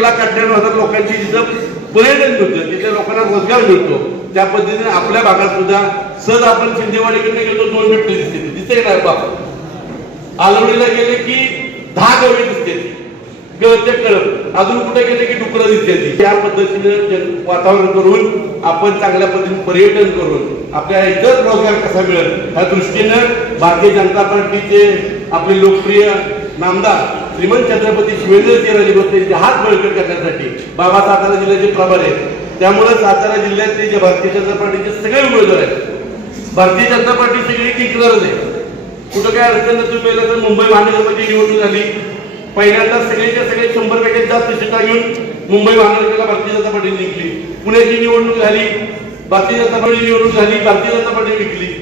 लाख अठ्ठ्याण्णव हजार लोकांची जिथं पर्यटन मिळतं तिथल्या लोकांना रोजगार मिळतो. त्या पद्धतीने आपल्या भागात सुद्धा सहज आपण शिंदेवाडीकडे गेलो दोन बिबटे दिसते. दिसते नाही बाप आलवणीला गेले की दहा गवळी दिसते. गवते करत अजून कुठे गेले की डुकरं दिसते त्या पद्धतीने वातावरण करून आपण चांगल्या पद्धतीने पर्यटन करून आपल्या इतर रोजगार कसा मिळेल? या दृष्टीनं भारतीय जनता पार्टीचे आपले लोकप्रिय नामदार श्रीमंत छत्रपती शिवेंद्र भोसले यांचे हात बळकट करण्यासाठी बाबा सातारा जिल्ह्याचे प्रभार आहेत. त्यामुळे सातारा जिल्ह्यातले जे भारतीय जनता पार्टीचे सगळे उमेदवार आहेत. भारतीय जनता पार्टी सगळी जिंकणारच आहे. कुठं काय अडचण नसून पहिलं तर मुंबई महानगरपालिकेची निवडणूक झाली. पहिल्यांदा सगळ्याच्या सगळे शंभर पैकी जास्त सीटा घेऊन मुंबई महानगरपालिका भारतीय जनता पार्टी जिंकली पुण्याची निवडणूक झाली. भारतीय जनता पार्टी निवडणूक झाली. भारतीय जनता पार्टी जिंकली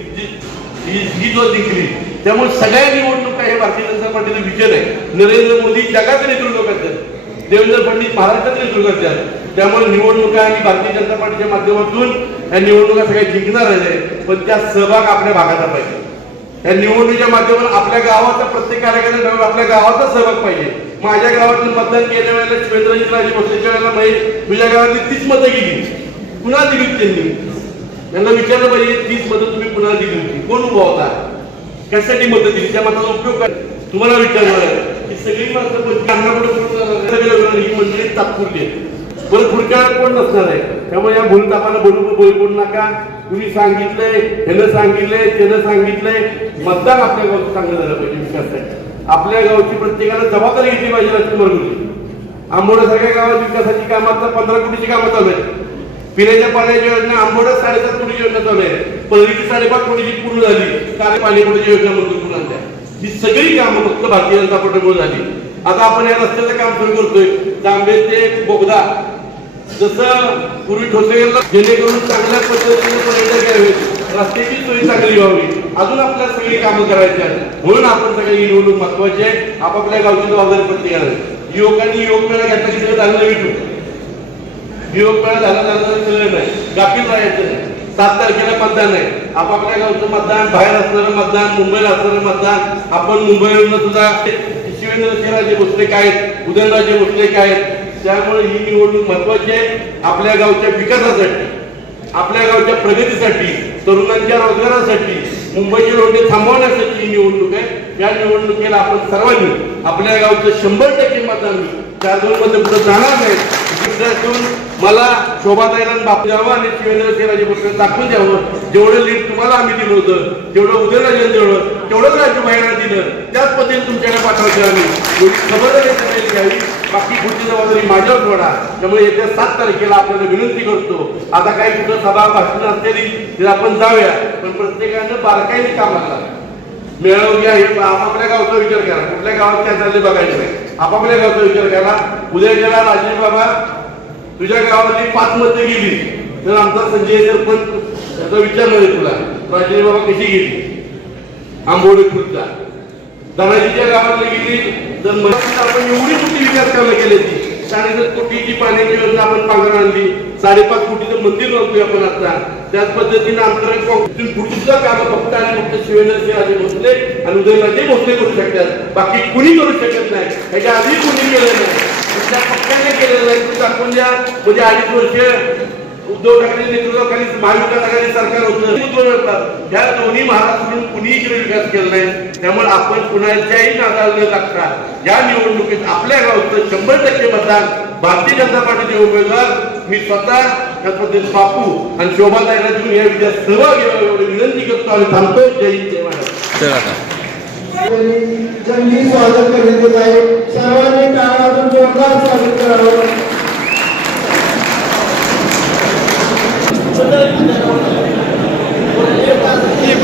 ही ही जो जिंकली. त्यामुळे सगळ्या निवडणुका हे भारतीय जनता पार्टीचं विजन आहे. नरेंद्र मोदी जगाचं नेतृत्व करतात. देवेंद्र फडणवीस महाराष्ट्राचं नेतृत्व करतात. त्यामुळे निवडणुका आणि भारतीय जनता पार्टीच्या माध्यमातून या निवडणुका सगळ्या जिंकणार आहे पण त्या सहभाग आपल्या भागाचा पाहिजे. या निवडणुकीच्या माध्यमातून आपल्या गावाचा प्रत्येक कार्यकर्त्याला आपल्या गावाचा सहभाग पाहिजे. माझ्या गावातून मतदान केल्या वेळेला शिवेंद्रजी राजे भोसलेच्या वेळेला माहीत तुझ्या गावातली तीस मतं गेली. पुन्हा दिली त्यांनी? त्यांना विचारलं पाहिजे तीस मतं तुम्ही पुन्हा दिली होती? कोण उभा होता? कशासाठी मतं दिली? त्या मताचा उपयोग काय? तुम्हाला विचारणार की सगळी माणसं ही मंडळी तात्पुरली परत पुढच्या कोण नसणार आहे? त्यामुळे या भूलतापाला बोलू बोल नका. कुणी सांगितलंय ह्यानं सांगितलंय त्यानं सांगितलंय. मतदान आपल्या गावचं चांगलं झालं पाहिजे विकासासाठी. आपल्या गावची प्रत्येकाला जबाबदारी घेतली पाहिजे लक्ष्मी मरगुली आंबोड्यासारख्या गावात विकासाची कामात आता पंधरा कोटीची कामं चालू आहेत. पिण्याच्या पाण्याची योजना आंबोड्यात साडेसात कोटीची योजना चालू आहे. परळीची साडेपाच कोटीची पूर्ण झाली. काल पाणीपुरीची योजना मंजूर करून आणल्या ही सगळी कामं फक्त भारतीय जनता पार्टीमुळे झाली. आता आपण या रस्त्याचं काम सुरू करतोय. तांबे ते बोगदा. जसं पूर्वी ठोसे जेणेकरून चांगल्या पद्धतीने पर्यटन घ्यावे रस्त्याची सोयी चांगली व्हावी. अजून आपल्याला सगळी कामं करायची आहेत. म्हणून आपण सगळे निवडणूक महत्वाची आहे. आपापल्या गावची जबाबदारी प्रत्येकाने युवकांनी युवक मेळा घेतला की सगळं चांगलं भेटू युवक झाला झाला सगळं नाही. गाफील राहायचं नाही सात तारखेला मतदान आहे. आपापल्या गावचं मतदान बाहेर असणारं मतदान मुंबईला असणारं मतदान. आपण मुंबईवरून सुद्धा शिवेंद्रसिंहराजे भोसले काय आहेत? उदयनराजे भोसले काय आहेत? त्यामुळे ही निवडणूक महत्वाची आहे. आपल्या गावच्या विकासासाठी आपल्या गावच्या प्रगतीसाठी तरुणांच्या रोजगारासाठी मुंबईचे रोडे थांबवण्यासाठी ही निवडणूक आहे. या निवडणुकीला आपण सर्वांनी आपल्या गावचं शंभर टक्के मतदान चार दोन मध्ये पुढे जाणार नाहीत. असून मला शोभाताईला बापू द्यावं आणि शिवेंद्रसिंहराजे दाखवून द्यावं. जेवढं लीड तुम्हाला आम्ही दिलं होतं जेवढं उदयराजे दिलं तेवढंच राजू भाईला दिलं. त्याच पद्धतीने तुमच्याकडे पाठवायचे आम्ही. खबरदारी त्यांनी घ्यावी. बाकी पुढची जबाबदारी माझ्यावर सोडा. त्यामुळे येत्या सात तारखेला आपल्याला विनंती करतो. आता काही कुठं सभा भाषण असलेली तिथे आपण जाऊया. पण प्रत्येकानं बारकाईने कामाला लागा. मेळावं घ्या हे आपापल्या गावचा विचार करा. कुठल्या गावात काय चालले बघायचं नाही. आपापल्या गावचा विचार करा. उद्या गेला राजेश बाबा तुझ्या गावातली पाच मतं गेली तर आमचा संजय सरपंच त्याचा विचार नाही तुला. राजेश बाबा कशी गेली? आंबोडी खुर्चा धनाजीच्या गावातली गेली तर मराठीत आपण एवढी मोठी विकास कामं केली ती साडेसात कोटीची पाण्याची योजना आपण पांघर आणली. साडेपाच कोटीचं मंदिर बांधतोय आपण आता. त्याच पद्धतीने आमच्याकडे काँग्रेसची काम सुद्धा फक्त आणि फक्त शिवेंद्रसिंहराजे भोसले आणि उदयनराजे भोसले करू शकतात. बाकी कुणी करू शकत नाही. ह्याच्या आधी कुणी केलं नाही. कुठल्या पक्षाने केलेलं आहे तुम्ही दाखवून द्या. म्हणजे अडीच वर्ष उद्धव ठाकरे नेतृत्वाखाली महाविकास आघाडी सरकार होतं. नेतृत्व या दोन्ही महाराष्ट्रातून कुणीही विकास केला नाही. त्यामुळे आपण कुणाच्याही नादाला न लागता या निवडणुकीत आपल्या गावचं शंभर टक्के मतदान भारतीय जनता पार्टीचे उमेदवार मी स्वतः छत्रपती बापू आणि शोभाताईला घेऊन या विजयात सहभागी एवढी विनंती करतो आणि थांबतो. जय हिंद जय महाराष्ट्र. जंगी स्वागत करण्यात येत आहे. सर्वांनी टाळातून जोरदार स्वागत करावं. हे